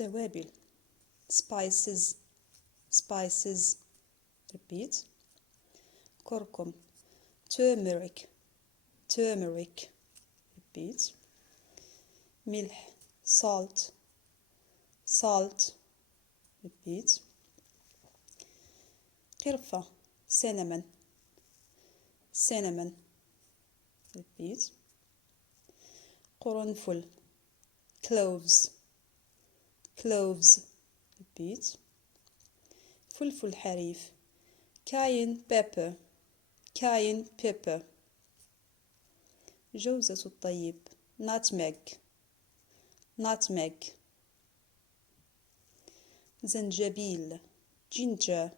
التوابل spices spices repeat كركم turmeric turmeric repeat ملح salt salt repeat قرفة cinnamon cinnamon repeat قرنفل cloves cloves repeat فلفل حريف cayenne pepper cayenne pepper جوزة الطيب nutmeg nutmeg زنجبيل ginger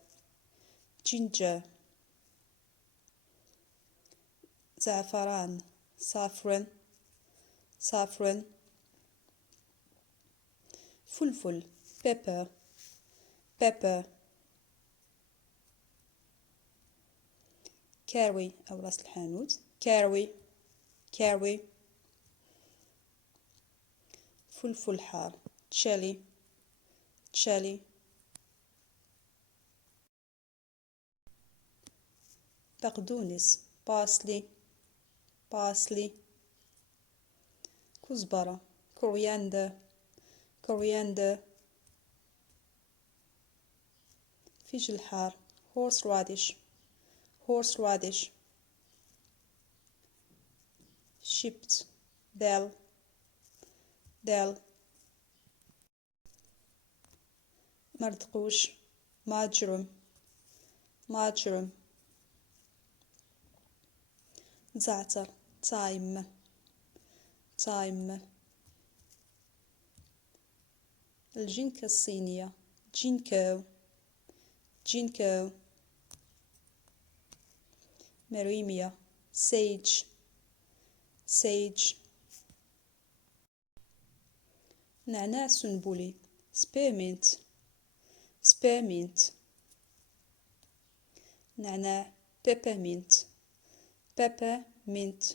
ginger زعفران saffron saffron فلفل pepper pepper كاروي أو رأس الحانوت كاروي كاروي فلفل حار chili chili بقدونس parsley parsley كزبرة coriander coriander فيش الحار horseradish horseradish shipped dill dill مردقوش marjoram marjoram زعتر thyme thyme الجنكة الصينية جينكو جينكو مريميا sage sage نعناع سنبلي spearmint spearmint نعناع peppermint peppermint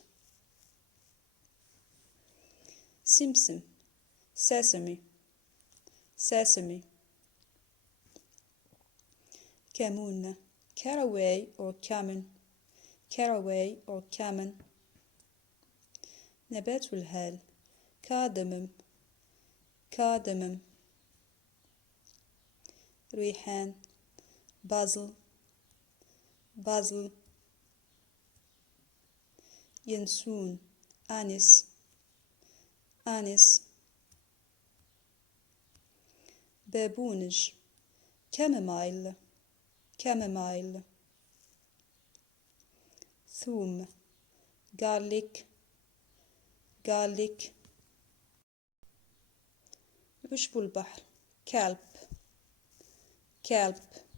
سمسم sesame sesame كمون caraway or cumin caraway or cumin نبات الهال cardamom cardamom ريحان basil basil ينسون anise anise بابونج chamomile chamomile ثوم garlic garlic عشب البحر kelp kelp